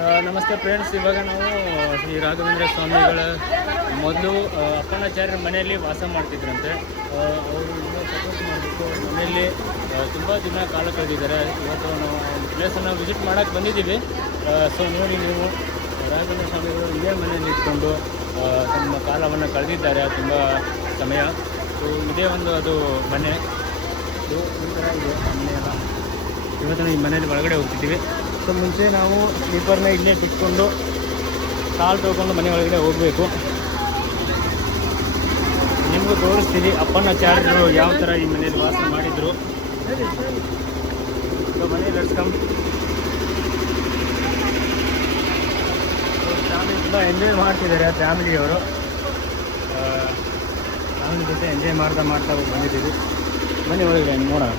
ನಮಸ್ತೆ ಫ್ರೆಂಡ್ಸ್, ಇವಾಗ ನಾವು ಶ್ರೀ ರಾಘವೇಂದ್ರ ಸ್ವಾಮಿಗಳ ಮೊದಲು ಅಪ್ಪನಾಚಾರ್ಯರ ಮನೆಯಲ್ಲಿ ವಾಸ ಮಾಡ್ತಿದ್ರಂತೆ. ಅವರು ಇನ್ನೂ ಸಪೋರ್ಟ್ ಮಾಡಿಬಿಟ್ಟು ಮನೆಯಲ್ಲಿ ತುಂಬ ದಿನ ಕಾಲ ಕಳೆದಿದ್ದಾರೆ. ಇವತ್ತು ನಾವು ಪ್ಲೇಸನ್ನು ವಿಸಿಟ್ ಮಾಡೋಕ್ಕೆ ಬಂದಿದ್ದೀವಿ. ಸೊ ನೋಡಿ, ನೀವು ರಾಘವೇಂದ್ರ ಸ್ವಾಮಿಗಳು ಇದೇ ಮನೆಯಲ್ಲಿ ಇಟ್ಕೊಂಡು ತಮ್ಮ ಕಾಲವನ್ನು ಕಳೆದಿದ್ದಾರೆ ತುಂಬ ಸಮಯ. ಸೊ ಇದೇ ಒಂದು ಅದು ಮನೆ, ಇದು ಈ ಥರ ಇದೆ ಮನೆಯೆಲ್ಲ. ಇವತ್ತು ಈ ಮನೇಲಿ ಒಳಗಡೆ ಹೋಗ್ತಿದ್ದೀವಿ. ಸೊ ಮುಂಚೆ ನಾವು ಸ್ಲೀಪರ್ನ ಇಲ್ಲೇ ಬಿಟ್ಕೊಂಡು ಕಾಲು ತೊಗೊಂಡು ಮನೆ ಒಳಗಡೆ ಹೋಗಬೇಕು. ನಿಮಗೂ ತೋರಿಸ್ತೀವಿ ಅಪ್ಪನಾಚಾರ್ಯರು ಯಾವ ಥರ ಈ ಮನೇಲಿ ವಾಸ ಮಾಡಿದರು. ಮನೆ ಲಡ್ಸ್ಕಮ್ ಫ್ಯಾಮಿಲಿ ತುಂಬ ಎಂಜಾಯ್ ಮಾಡ್ತಿದ್ದಾರೆ. ಫ್ಯಾಮಿಲಿಯವರು ಫ್ಯಾಮಿಲಿ ಜೊತೆ ಎಂಜಾಯ್ ಮಾಡ್ತಾ ಬಂದಿದ್ದೀವಿ. ಮನೆ ಒಳಗಡೆ ನೋಡೋಣ.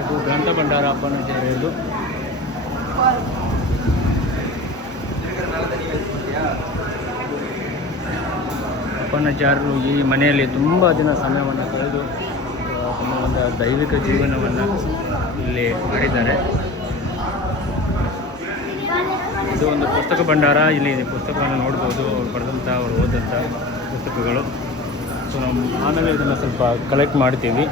ಇದು ಗ್ರಂಥ ಭಂಡಾರ ಅಪ್ಪನಾಚಾರ್ಯರು. ಅಪ್ಪನಾಚಾರ್ಯರು ಈ ಮನೆಯಲ್ಲಿ ತುಂಬ ದಿನ ಸಮಯವನ್ನು ಕಳೆದು ತಮ್ಮ ಒಂದು ದೈವಿಕ ಜೀವನವನ್ನು ಇಲ್ಲಿ ಮಾಡಿದ್ದಾರೆ. ಇದು ಒಂದು ಪುಸ್ತಕ ಭಂಡಾರ. ಇಲ್ಲಿ ಪುಸ್ತಕವನ್ನು ನೋಡ್ಬೋದು, ಅವ್ರು ಬರೆದಂಥ ಅವ್ರು ಓದಂಥ ಪುಸ್ತಕಗಳು. ಸೊ ನಾವು ಆಮೇಲೆ ಇದನ್ನು ಸ್ವಲ್ಪ ಕಲೆಕ್ಟ್ ಮಾಡ್ತೀವಿ.